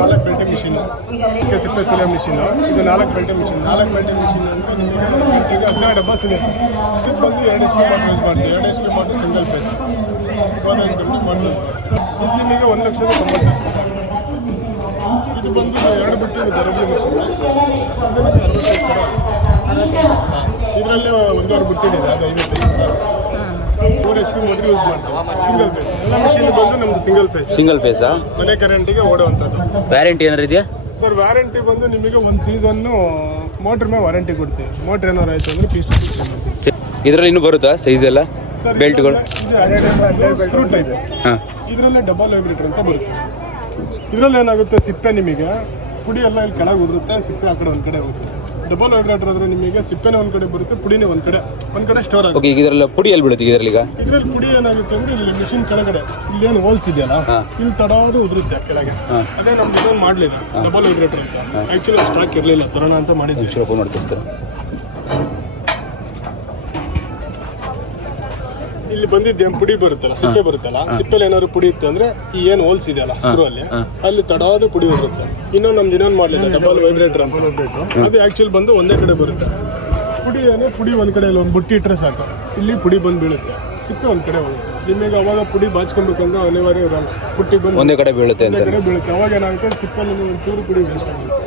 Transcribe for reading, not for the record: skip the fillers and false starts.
4 ಬೆಲ್ಟೆ machine, ಸಿಪ್ಪೆ ಸುಲಿಯೋ machine. ಇದು 4 ಬೆಲ್ಟೆ machine. 4 ಬೆಲ್ಟೆ machine ಅಂದರೆ ನಿಮಗೆ ಗಂಟೆಗೆ 16 ಡಬ್ಬ ಸುಲಿಯುತ್ತೆ. ಇದು ಬಂದು 2 HP ಮೋಟರ್ ಯೂಸ್ ಮಾಡ್ತೀವಿ. 2 HP ಮೋಟರ್ ಸಿಂಗಲ್ ಫೇಸ್ ಮಾಡ್ತೀವಿ. ಇದು ನಿಮಗೆ 1,90,000. ಇದು ಬಂದು 2 ಬಿಟ್ಟು ಗರಬ್ಲಿ ಮಿಷಿನ್. ಇದರಲ್ಲೇ 1.5 ಬಿಟ್ಟಿದೆ. ಅದು 50 ಮೋಟರ್ ಯೂಸ್ ಮಾಡ್ತೀವಿ. Single phase. ಎಲ್ಲ ಮಿಷಿನ್ ಬಂದು ನಮ್ದು ಸಿಂಗಲ್ ಫೇಸ್. ಮನೆ ಕರೆಂಟಿಗೆ ಓಡುವಂಥದ್ದು. ವ್ಯಾರಂಟಿ ಏನಾರು ಇದೆಯಾ ಸರ್? ವ್ಯಾರಂಟಿ ಬಂದು ನಿಮಗೆ 1 ಸೀಸನ್ನು ಮೋಟ್ರ್ ಮೇಲೆ ವಾರಂಟಿ ಕೊಡ್ತೀವಿ. ಮೋಟ್ರ್ ಏನಾರು ಆಯಿತು ಅಂದರೆ ಪೀಸ್ ಇದರಲ್ಲಿ ಇನ್ನೂ ಬರುತ್ತಾ ಸೈಜ್ ಎಲ್ಲ ಬೆಲ್ಟ್ಗಳು? Screw type. ಇದರಲ್ಲೇ ಡಬಲ್ ವೈಬ್ರೇಟರ್ ಅಂತ ಬರುತ್ತೆ. ಇದರಲ್ಲಿ ಏನಾಗುತ್ತೆ, ಸಿಪ್ಪೆ ನಿಮಗೆ ಪುಡಿ ಎಲ್ಲ ಇಲ್ಲಿ ಕೆಳಗೆ ಉದುರುತ್ತೆ, ಸಿಪ್ಪೆ ಆ ಕಡೆ ಒಂದು ಕಡೆ ಹೋಗುತ್ತೆ. ಡಬಲ್ ವೈಬ್ರೇಟರ್ ಆದ್ರೆ ನಿಮಗೆ ಸಿಪ್ಪೆನೇ ಒಂದು ಕಡೆ ಬರುತ್ತೆ, ಪುಡಿನೇ ಒಂದು ಕಡೆ ಸ್ಟೋರ್ ಆಗುತ್ತೆ. ಇದರಲ್ಲಿ ಪುಡಿ ಎಲ್ಲಿ ಬೀಳುತ್ತೆ? ಇದರಲ್ಲಿ ಪುಡಿ ಏನಾಗುತ್ತೆ ಅಂದ್ರೆ ಇಲ್ಲಿ ಮಿಷಿನ್ ಕೆಳಗಡೆ ಇಲ್ಲಿ ಏನು ಹೋಲ್ಸ್ ಇದೆಯಲ್ಲ, ಇಲ್ಲಿ ತಡಾದು ಉದುರುತ್ತೆ ಕೆಳಗೆ. ಅದೇ ನಮ್ದು ಇದನ್ನು ಮಾಡಲಿಲ್ಲ, ಡಬಲ್ ವೈಬ್ರೇಟರ್ ಅಂತ. ಆಕ್ಚುಲಿ ಸ್ಟಾಕ್ ಇರಲಿಲ್ಲ, ತರೋಣ ಅಂತ ಮಾಡಿದ್ವಿ. ಓಪನ್ ಮಾಡ್ತಿಸ್ತಾರೆ. ಇಲ್ಲಿ ಬಂದಿದ್ದೆ ಪುಡಿ ಬರುತ್ತಲ್ಲ, ಸಿಪ್ಪೆ ಬರುತ್ತಲ್ಲ, ಸಿಪ್ಪೆಲಿ ಏನಾದ್ರು ಪುಡಿ ಇತ್ತು ಅಂದ್ರೆ ಈ ಏನು ಹೋಲ್ಸ್ ಇದೆಯಲ್ಲ ಸ್ಕ್ರೂ ಅಲ್ಲಿ ತಡಾದು ಪುಡಿ ಬರುತ್ತೆ. ಇನ್ನೊಂದು ನಮ್ದು ಇನ್ನೊಂದು ಮಾಡಲಿಲ್ಲ, ಡಬಲ್ ವೈಬ್ರೇಟರ್ ಅಂತ. ಅದು ಆಕ್ಚುಲಿ ಬಂದು ಒಂದೇ ಕಡೆ ಬರುತ್ತೆ. ಪುಡಿ ಒಂದ್ ಕಡೆ ಒಂದು ಬುಟ್ಟಿ ಇಟ್ಟರೆ ಸಾಕು, ಇಲ್ಲಿ ಪುಡಿ ಬಂದು ಬೀಳುತ್ತೆ, ಸಿಪ್ಪೆ ಒಂದ್ ಕಡೆ ಹೋಗುತ್ತೆ. ನಿಮಗೆ ಅವಾಗ ಪುಡಿ ಬಾಚ್ಕೊಬೇಕಂದ್ರೆ ಅನಿವಾರ್ಯ ಇರಲ್ಲ, ಪುಟ್ಟಿ ಬಂದು ಒಂದೇ ಕಡೆ ಬೀಳುತ್ತೆ. ಅವಾಗ ಏನಾಗುತ್ತೆ, ಸಿಪ್ಪಲ್ಲಿ ಒಂಚೂರು ಪುಡಿ ವೇಸ್ಟ್ ಆಗುತ್ತೆ.